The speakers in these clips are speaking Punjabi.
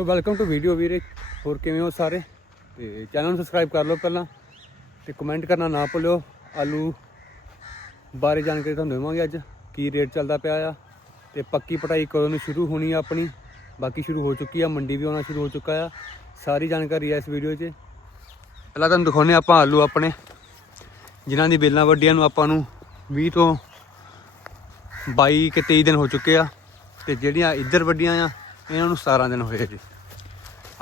ਸੋ ਵੈਲਕਮ ਟੂ ਵੀਡੀਓ ਵੀਰੇ। ਹੋਰ ਕਿਵੇਂ ਹੋ ਸਾਰੇ? ਤੇ ਚੈਨਲ ਨੂੰ ਸਬਸਕ੍ਰਾਈਬ ਕਰ ਲਓ ਪਹਿਲਾਂ ਤੇ ਕਮੈਂਟ ਕਰਨਾ ਨਾ ਭੁੱਲਿਓ। ਆਲੂ ਬਾਰੇ ਜਾਣਕਾਰੀ ਤੁਹਾਨੂੰ ਦੇਵਾਂਗੇ ਅੱਜ। ਕੀ ਰੇਟ ਚੱਲਦਾ ਪਿਆ ਆ ਤੇ ਪੱਕੀ ਪਟਾਈ ਕਦੋਂ ਨੂੰ ਸ਼ੁਰੂ ਹੋਣੀ ਆ ਆਪਣੀ? ਬਾਕੀ ਸ਼ੁਰੂ ਹੋ ਚੁੱਕੀ ਆ, ਮੰਡੀ ਵੀ ਆਉਣਾ ਸ਼ੁਰੂ ਹੋ ਚੁੱਕਾ ਆ। ਸਾਰੀ ਜਾਣਕਾਰੀ ਆ ਇਸ ਵੀਡੀਓ 'ਚ। ਪਹਿਲਾਂ ਤੁਹਾਨੂੰ ਦਿਖਾਉਂਦੇ ਆਪਾਂ ਆਲੂ ਆਪਣੇ। ਜਿਨ੍ਹਾਂ ਦੀ ਬੇਲਾਂ ਵੱਡੀਆਂ ਨੂੰ ਆਪਾਂ ਨੂੰ 20 ਤੋਂ 22 ਕਿ 23 ਦਿਨ ਹੋ ਚੁੱਕੇ ਆ। ਤੇ ਜਿਹੜੀਆਂ ਇੱਧਰ ਵੱਡੀਆਂ ਆ, ਇਹਨਾਂ ਨੂੰ 17 ਦਿਨ ਹੋਏ ਜੀ।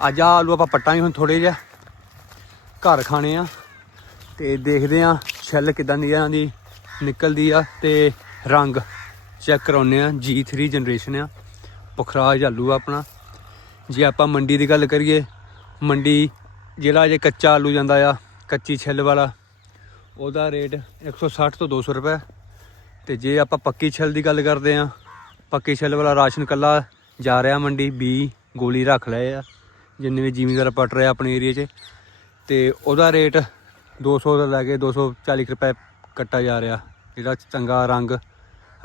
ਅੱਜ ਆ ਆਲੂ ਆਪਾਂ ਪੱਟਾਂਗੇ ਹੁਣ ਥੋੜੇ ਜਿਹਾ। ਘਰ ਖਾਣੇ ਆ। ਤੇ ਦੇਖਦੇ ਆ ਛੱਲ ਕਿਦਾਂ ਦੀ ਇਹਨਾਂ ਦੀ ਨਿਕਲਦੀ ਆ ਤੇ ਰੰਗ ਚੈੱਕ ਕਰਾਉਨੇ ਆ। G3 ਜਨਰੇਸ਼ਨ ਆ। ਪੁਖਰਾਜ ਆਲੂ ਆ ਆਪਣਾ। ਜੇ ਆਪਾਂ ਮੰਡੀ ਦੀ ਗੱਲ ਕਰੀਏ, ਮੰਡੀ ਜਿਹੜਾ ਜੇ ਕੱਚਾ ਆਲੂ ਜਾਂਦਾ ਆ, ਕੱਚੀ ਛਿੱਲ ਵਾਲਾ, ਉਹਦਾ ਰੇਟ 160 ਤੋਂ 200 ਰੁਪਏ। ਤੇ ਜੇ ਆਪਾਂ ਪੱਕੀ ਛਿੱਲ ਦੀ ਗੱਲ ਕਰਦੇ ਆ, ਪੱਕੀ ਛਿੱਲ ਵਾਲਾ ਰਾਸ਼ਨ ਕੱਲਾ ਜਾ ਰਿਹਾ ਮੰਡੀ 20 ਗੋਲੀ ਰੱਖ ਲਏ ਆ। ਜਿੰਨੇ ਵੀ ਜ਼ਿਮੀਦਾਰ ਪਟ ਰਿਹਾ ਆਪਣੇ ਏਰੀਆ 'ਚ, ਤੇ ਉਹਦਾ ਰੇਟ 200 ਤੋਂ ਲੈ ਕੇ 240 ਕੁ ਰੁਪਏ ਕੱਟਾ ਜਾ ਰਿਹਾ, ਜਿਹੜਾ ਚੰਗਾ ਰੰਗ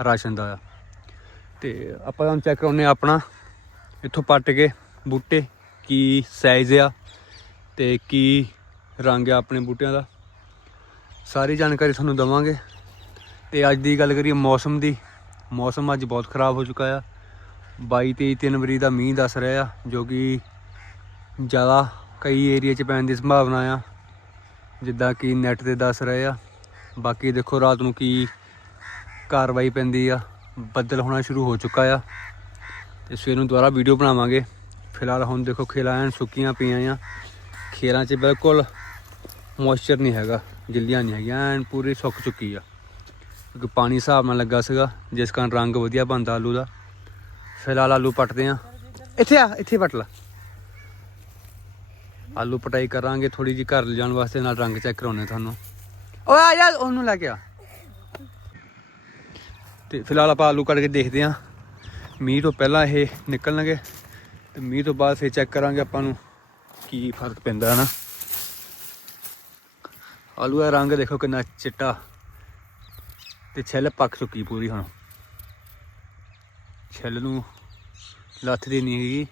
ਰਾਸ਼ਨ ਦਾ ਆ। ਤੇ ਆਪਾਂ ਤੁਹਾਨੂੰ ਚੈੱਕ ਕਰਾਉਨੇ ਆ ਆਪਣਾ, ਇੱਥੋਂ ਪੱਟ ਕੇ ਬੂਟੇ ਕੀ ਸਾਈਜ਼ ਆ ਤੇ ਕੀ ਰੰਗ ਆ ਆਪਣੇ ਬੂਟਿਆਂ ਦਾ। ਸਾਰੀ ਜਾਣਕਾਰੀ ਤੁਹਾਨੂੰ ਦਵਾਂਗੇ। ਤੇ ਅੱਜ ਦੀ ਗੱਲ ਕਰੀਏ ਮੌਸਮ ਦੀ, ਮੌਸਮ ਅੱਜ ਬਹੁਤ ਖਰਾਬ ਹੋ ਚੁੱਕਾ ਆ। 22 23 ਜਨਵਰੀ ਦਾ ਮੀਂਹ ਦੱਸ ਰਿਹਾ ਆ, ਜੋ ਕਿ ਜ਼ਿਆਦਾ ਕਈ ਏਰੀਆ 'ਚ ਪੈਣ ਦੀ ਸੰਭਾਵਨਾ ਆ। ਜਿੱਦਾਂ ਕਿ ਨੈਟ ਤੇ ਦੱਸ ਰਹੇ ਆ। ਬਾਕੀ ਦੇਖੋ ਰਾਤ ਨੂੰ ਕੀ ਕਾਰਵਾਈ ਪੈਂਦੀ ਆ। ਬੱਦਲ ਹੋਣਾ ਸ਼ੁਰੂ ਹੋ ਚੁੱਕਾ ਆ। ਤੇ ਸਵੇਰ ਨੂੰ ਦੁਬਾਰਾ ਵੀਡੀਓ ਬਣਾਵਾਂਗੇ। ਫਿਲਹਾਲ ਹੁਣ ਦੇਖੋ ਖੇਲਾਂ ਐਨ ਸੁੱਕੀਆਂ ਪਈਆਂ ਆ। ਖੇਰਾਂ 'ਚ ਬਿਲਕੁਲ ਮੋਇਸਚਰ ਨਹੀਂ ਹੈਗਾ। ਗਿੱਲੀਆਂ ਨਹੀਂ ਹੈਗੀਆਂ, ਐਨ ਪੂਰੀ ਸੁੱਕ ਚੁੱਕੀ ਆ। ਕਿਉਂਕਿ ਪਾਣੀ ਹਿਸਾਬ ਨਾਲ ਲੱਗਾ ਸੀਗਾ, ਜਿਸ ਕਾਰਨ ਰੰਗ ਵਧੀਆ ਬਣਦਾ ਆਲੂ ਦਾ। ਫਿਲਹਾਲ ਆਲੂ ਪੱਟਦੇ ਆ। ਇੱਥੇ ਆ, ਇੱਥੇ ਪੱਟ ਲਾ। ਆਲੂ ਪਟਾਈ ਕਰਾਂਗੇ ਥੋੜੀ ਜਿਹੀ ਘਰ ਲਿਜਾਣ ਵਾਸਤੇ ਨਾਲ ਰੰਗ ਚੈੱਕ ਕਰਾਉਣੇ ਤੁਹਾਨੂੰ। ਓਏ ਆ ਜਾ ਉਹਨੂੰ ਲੈ ਕੇ ਆ। ਤੇ ਫਿਲਹਾਲ ਆਪਾਂ ਆਲੂ ਕੱਢ ਕੇ ਦੇਖਦੇ ਆ ਮੀਂਹ ਤੋਂ ਪਹਿਲਾਂ ਇਹ ਨਿਕਲਣਗੇ ਤੇ ਮੀਂਹ ਤੋਂ ਬਾਅਦ ਫੇਰ ਚੈੱਕ ਕਰਾਂਗੇ ਆਪਾਂ ਨੂੰ ਕੀ ਫ਼ਰਕ ਪੈਂਦਾ ਹੈ ਨਾ ਆਲੂ ਦਾ ਰੰਗ ਦੇਖੋ ਕਿੰਨਾ ਚਿੱਟਾ। ਤੇ ਛਿੱਲ ਪੱਕ ਚੁੱਕੀ ਪੂਰੀ ਹੁਣ। ਛਿੱਲ ਨੂੰ ਲੱਥ ਦੀ ਨਹੀਂ ਹੈਗੀ।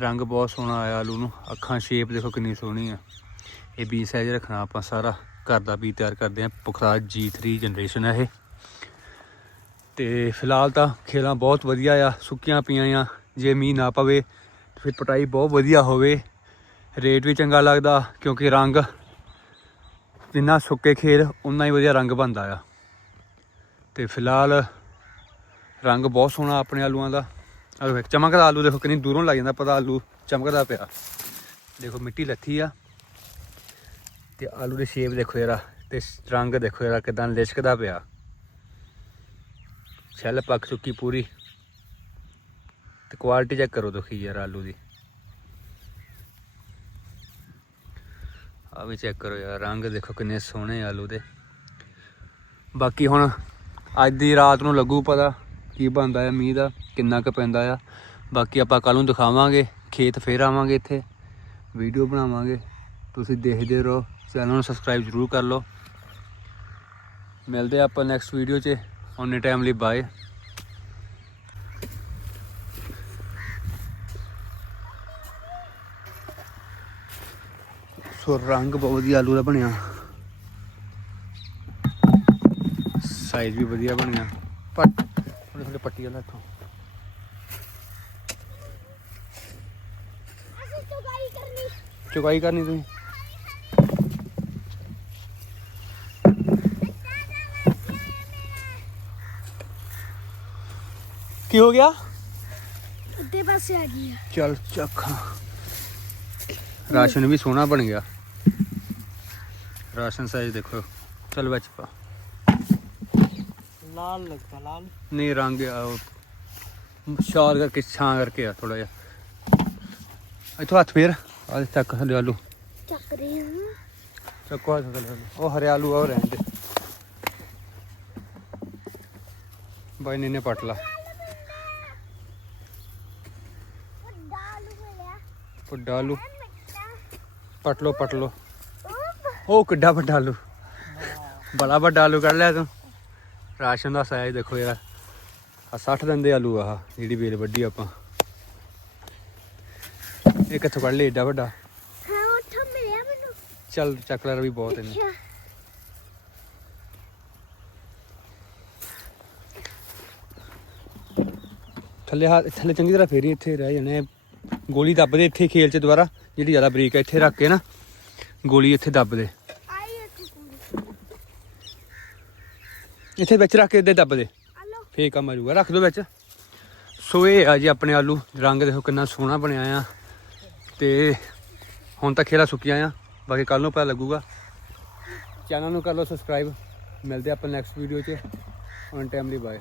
ਰੰਗ ਬਹੁਤ ਸੋਹਣਾ ਆਇਆ ਆਲੂ ਨੂੰ। ਅੱਖਾਂ ਸ਼ੇਪ ਦੇਖੋ ਕਿੰਨੀ ਸੋਹਣੀ ਆ। ਇਹ ਬੀ ਸਾਈਜ਼ ਰੱਖਣਾ ਆਪਾਂ ਸਾਰਾ। ਘਰ ਦਾ ਬੀ ਤਿਆਰ ਕਰਦੇ ਆ। ਪੁਖਰਾਜ G3 ਜਨਰੇਸ਼ਨ ਹੈ ਇਹ। ਤੇ ਫਿਲਹਾਲ ਤਾਂ ਖੇਲਾਂ ਬਹੁਤ ਵਧੀਆ ਆ। ਸੁੱਕੀਆਂ ਪਈਆਂ ਆ। ਜੇ ਮੀਂਹ ਨਾ ਪਵੇ ਤੇ ਫਿਰ ਪਟਾਈ ਬਹੁਤ ਵਧੀਆ ਹੋਵੇ। ਰੇਟ ਵੀ ਚੰਗਾ ਲੱਗਦਾ, ਕਿਉਂਕਿ ਰੰਗ ਜਿੰਨਾ ਸੁੱਕੇ ਖੇਲ ਉਨਾ ਹੀ ਵਧੀਆ ਰੰਗ ਬਣਦਾ ਆ। ਤੇ ਫਿਲਹਾਲ ਰੰਗ ਬਹੁਤ ਸੋਹਣਾ ਆਪਣੇ ਆਲੂਆਂ ਦਾ। ਆਹ ਵੇਖ ਚਮਕਦਾ ਆਲੂ ਦੇਖੋ ਕਿੰਨੀ ਦੂਰੋਂ ਲੱਗ ਜਾਂਦਾ, ਪਤਾ ਆਲੂ ਚਮਕਦਾ ਪਿਆ। ਦੇਖੋ ਮਿੱਟੀ ਲੱਥੀ ਆ। ਤੇ ਆਲੂ ਦੀ ਸ਼ੇਪ ਦੇਖੋ ਯਾਰਾ ਤੇ ਰੰਗ ਦੇਖੋ ਯਾਰਾ ਕਿਦਾਂ ਲਿਸ਼ਕਦਾ ਪਿਆ। ਛੱਲ ਪੱਕ ਚੁੱਕੀ ਪੂਰੀ। ਤੇ ਕੁਆਲਿਟੀ ਚੈੱਕ ਕਰੋ ਦੇਖੀ ਯਾਰ ਆਲੂ ਦੀ। ਆ ਵੀ ਚੈੱਕ ਕਰੋ ਯਾਰ, ਰੰਗ ਦੇਖੋ ਕਿੰਨੇ ਸੋਹਣੇ ਆਲੂ ਦੇ। ਬਾਕੀ ਹੁਣ ਅੱਜ ਦੀ ਰਾਤ ਨੂੰ ਲੱਗੂ ਪਤਾ। ਕੀ ਬਣਦਾ ਆ, ਮੀਂਹ ਦਾ ਕਿੰਨਾ ਕੁ ਪੈਂਦਾ ਆ। ਬਾਕੀ ਆਪਾਂ ਕੱਲ ਨੂੰ ਦਿਖਾਵਾਂਗੇ, ਖੇਤ ਫੇਰ ਆਵਾਂਗੇ ਇੱਥੇ, ਵੀਡੀਓ ਬਣਾਵਾਂਗੇ। ਤੁਸੀਂ ਦੇਖਦੇ ਰਹੋ, ਚੈਨਲ ਨੂੰ ਸਬਸਕ੍ਰਾਈਬ ਜ਼ਰੂਰ ਕਰ ਲਓ। ਮਿਲਦੇ ਆਪਾਂ ਨੈਕਸਟ ਵੀਡੀਓ 'ਚ। ਓਨੇ ਟਾਈਮ ਲਈ ਬਾਏ ਸੋ ਰੰਗ ਬਹੁਤ ਵਧੀਆ ਆਲੂ ਦਾ ਬਣਿਆ। ਸਾਈਜ਼ ਵੀ ਵਧੀਆ ਬਣਿਆ। ਪਰ ਥੋੜੇ ਥੋੜੇ ਪੱਟੀ ਵਾਲਾ ਇੱਥੋਂ ਅਸੀਂ ਚੁਗਾਈ ਕਰਨੀ ਚੁਕਾਈ ਕਰਨੀ ਤੁਸੀਂ ਕੀ ਹੋ ਗਿਆ ਉੱਤੇ ਪਾਸੇ ਆ ਗਈ ਚਲ ਚੱਖਾਂ ਰਾਸ਼ਨ ਵੀ ਸੋਹਣਾ ਬਣ ਗਿਆ ਰਾਸ਼ਨ ਸਾਈਜ਼ ਦੇਖੋ ਚਲ ਵਿੱਚ ਪਾ ਲਾਲ ਲੱਗਦਾ ਲਾਲ। ਨਹੀਂ ਰੰਗ ਆ ਉਹ। ਸ਼ਾਰ ਕਰਕੇ ਛਾਂ ਕਰਕੇ ਆ ਥੋੜਾ ਜਿਹਾ। ਇੱਥੋਂ ਹੱਥ ਫੇਰ। ਆ ਚੱਕ ਹਲੇ ਆਲੂ। ਚੱਕ ਰਹੀ ਹਾਂ। ਚੱਕੋ ਹੱਥ ਥੱਲੇ ਆਲੂ। ਉਹ ਹਰੇ ਆਲੂ ਆ ਰਹਿਣ ਦੇ। ਬਾਈ ਨੇ ਨੇ ਪਟ ਲਾ। ਵੱਡਾ ਆਲੂ ਪਟ ਲੋ ਪਟ ਲੋ ਉਹ ਉਹ ਕਿੱਡਾ ਵੱਡਾ ਆਲੂ। ਬੜਾ ਵੱਡਾ ਆਲੂ ਕੱਢ ਲਿਆ ਤੂੰ। ਰਾਸ਼ਨ ਦਾ ਸਾਈਜ਼ ਦੇਖੋ ਯਾਰ। ਆ 60 ਦਿਨ ਦੇ ਆਲੂ ਆਹ ਜਿਹੜੀ ਵੇਲ ਵੱਡੀ ਆਪਾਂ। ਇਹ ਕਿੱਥੋਂ ਕੱਢ ਲਿਆ ਏਡਾ ਵੱਡਾ? ਹਾਂ ਉੱਥੋਂ ਮਿਲਿਆ ਮੈਨੂੰ। ਚੱਲ ਚੱਕ ਲੈ ਵੀ ਬਹੁਤ ਇਹਨੇ। ਥੱਲੇ ਹਾ ਥੱਲੇ ਚੰਗੀ ਤਰ੍ਹਾਂ ਫੇਰੀ ਇੱਥੇ ਰਹਿ ਜਾਣੇ ਗੋਲੀ ਦੱਬ ਦੇ ਇੱਥੇ ਖੇਲ ਚ ਦੁਬਾਰਾ ਜਿਹੜੀ ਜ਼ਿਆਦਾ ਬਰੀਕ ਹੈ ਇੱਥੇ ਰੱਖ ਕੇ ਨਾ। ਗੋਲੀ ਇੱਥੇ ਦੱਬ ਦੇ ਆਈ ਇੱਥੇ ਪੂਰੀ ਇੱਥੇ ਵਿੱਚ ਰੱਖ ਕੇ ਇੱਦੇ ਦੱਬ ਦੇ। ਫੇਰ ਕੰਮ ਆ ਜਾਊਗਾ। ਰੱਖ ਦੋ ਵਿੱਚ। ਸੋ ਇਹ ਆ ਜੀ ਆਪਣੇ ਆਲੂ। ਰੰਗ ਦੇਖੋ ਕਿੰਨਾ ਸੋਹਣਾ ਬਣਿਆ ਆ। ਤੇ ਹੁਣ ਤੱਕ ਖੇਲਾ ਸੁੱਕੀਆਂ ਆ ਬਾਕੀ ਕੱਲ ਨੂੰ ਪਤਾ ਲੱਗੂਗਾ। ਚੈਨਲ ਨੂੰ ਕਰ ਲਓ ਸਬਸਕ੍ਰਾਈਬ ਮਿਲਦੇ ਆਪਾਂ ਨੈਕਸਟ ਵੀਡੀਓ 'ਚ। On timely bye